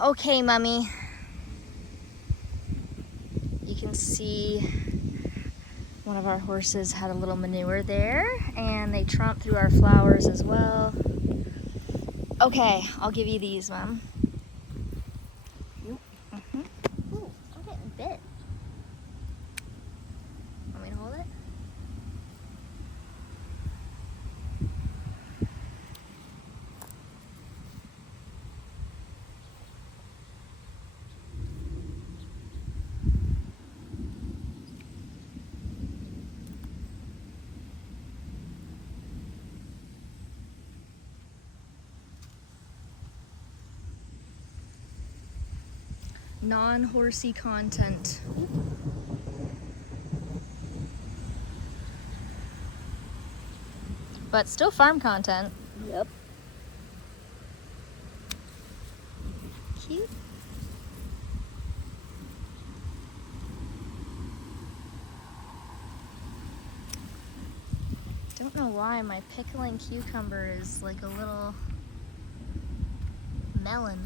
Okay, Mummy. You can see one of our horses had a little manure there, and they tromped through our flowers as well. Okay, I'll give you these, Mom. Ooh, I'm getting bit. Want me to hold it? Non-horsey content. But still farm content. Yep. Cute. Don't know why my pickling cucumber is like a little melon.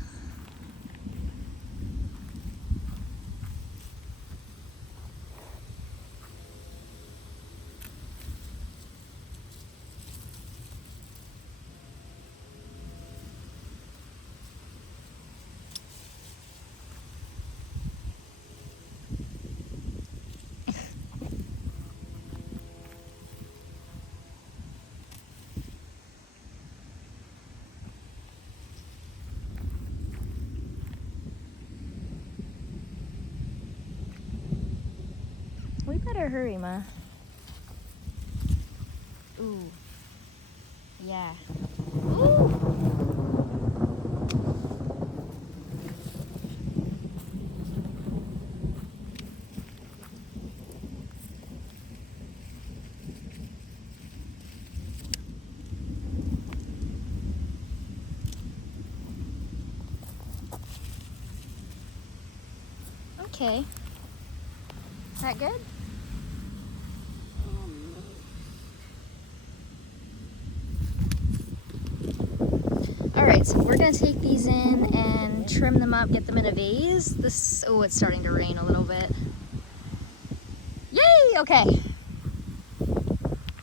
We better hurry, Ma. Ooh. Yeah. Ooh. Okay. Is that good? Alright, so we're going to take these in and trim them up, get them in a vase. Oh, it's starting to rain a little bit. Yay! Okay.